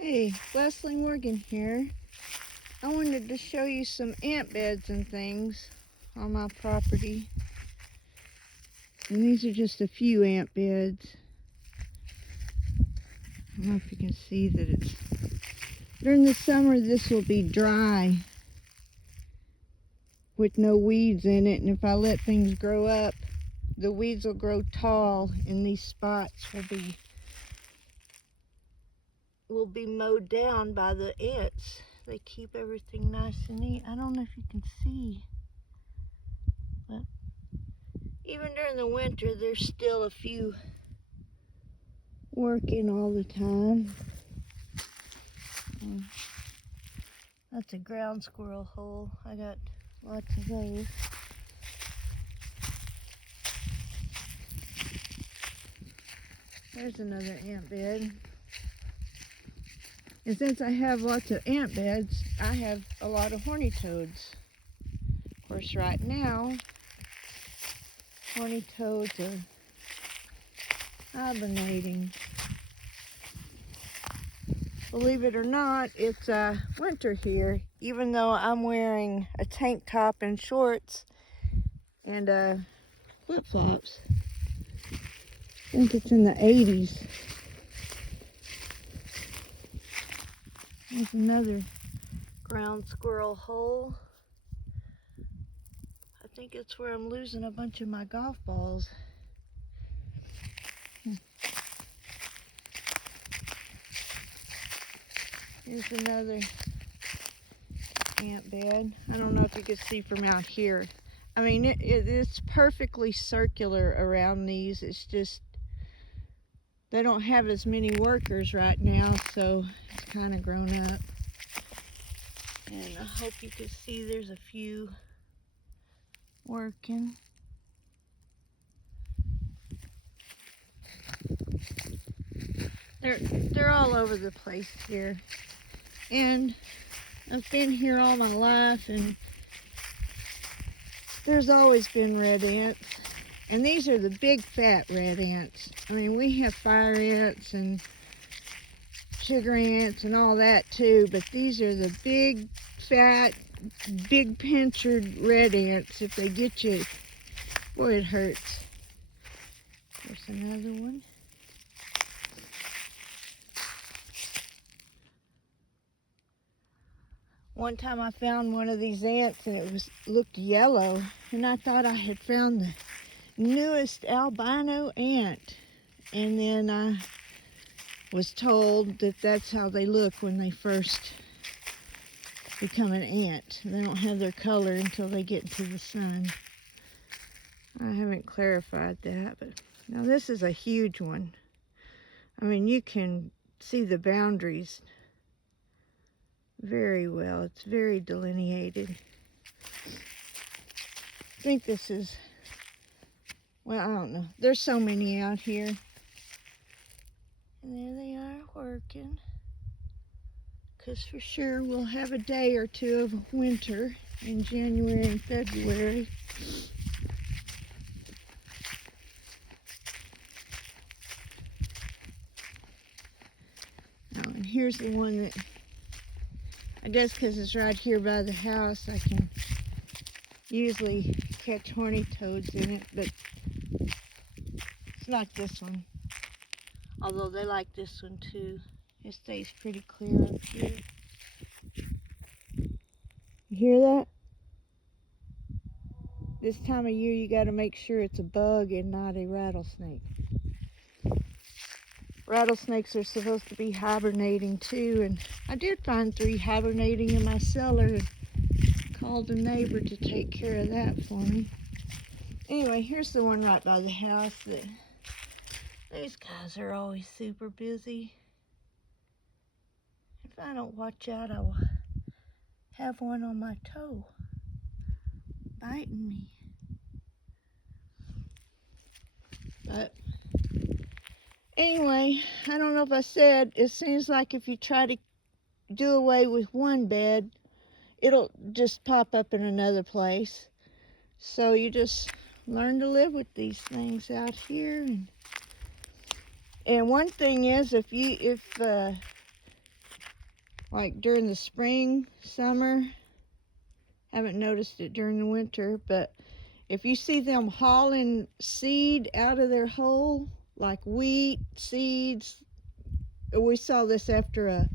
Hey, Leslie Morgan here. I wanted to show you some ant beds and things on my property. And these are just a few ant beds. I don't know if you can see that it's... During the summer this will be dry with no weeds in it, and if I let things grow up, the weeds will grow tall and these spots will be mowed down by the ants. They keep everything nice and neat. I don't know if you can see, but even during the winter there's still a few working all the time. That's a ground squirrel hole. I got lots of those. There's another ant bed. And since I have lots of ant beds, I have a lot of horny toads. Of course, right now, horny toads are hibernating. Believe it or not, it's winter here, even though I'm wearing a tank top and shorts and flip-flops. I think it's in the 80s. There's another ground squirrel hole. I think it's where I'm losing a bunch of my golf balls. Here's another ant bed. I don't know if you can see from out here. I mean, it's perfectly circular around these. It's just they don't have as many workers right now, so it's kind of grown up. And I hope you can see there's a few working. They're all over the place here. And I've been here all my life, and there's always been red ants. And these are the big fat red ants. I mean, we have fire ants and sugar ants and all that too, but these are the big fat, big pinchered red ants. If they get you, boy, it hurts. There's another one. One time I found one of these ants and it looked yellow, and I thought I had found the newest albino ant. And then I was told that that's how they look when they first become an ant. They don't have their color until they get into the sun. I haven't clarified that, but now this is a huge one. I mean, you can see the boundaries very well. It's very delineated. I think this is, well, I don't know. There's so many out here. And there they are working. Because for sure we'll have a day or two of winter in January and February. Oh, and here's the one that, I guess because it's right here by the house, I can usually catch horny toads in it, but it's not this one. Although they like this one too. It stays pretty clear up here. You hear that? This time of year you got to make sure it's a bug and not a rattlesnake. Rattlesnakes are supposed to be hibernating too, and I did find 3 hibernating in my cellar and called a neighbor to take care of that for me. Anyway, here's the one right by the house. These guys are always super busy. If I don't watch out, I will have one on my toe biting me. But anyway, I don't know if I said, it seems like if you try to do away with one bed, it'll just pop up in another place. So you just learn to live with these things out here. And one thing is, if like during the spring, summer. Haven't noticed it during the winter, but if you see them hauling seed out of their hole, like wheat seeds, we saw this after a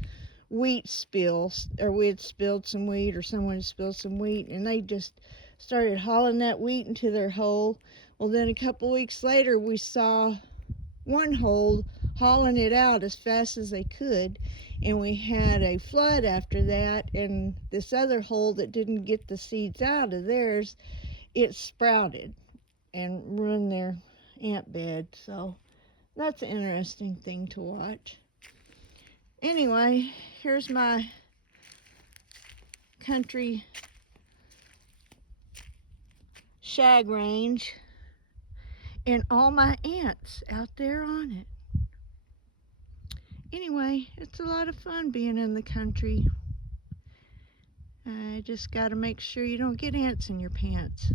wheat spill, or we had spilled some wheat, or someone had spilled some wheat, and they just started hauling that wheat into their hole. Well, then a couple weeks later, we saw one hole hauling it out as fast as they could, and we had a flood after that, and this other hole that didn't get the seeds out of theirs, it sprouted and ruined their ant bed. So that's an interesting thing to watch. Anyway, here's my country shag range and all my ants out there on it. Anyway, it's a lot of fun being in the country. I just got to make sure you don't get ants in your pants.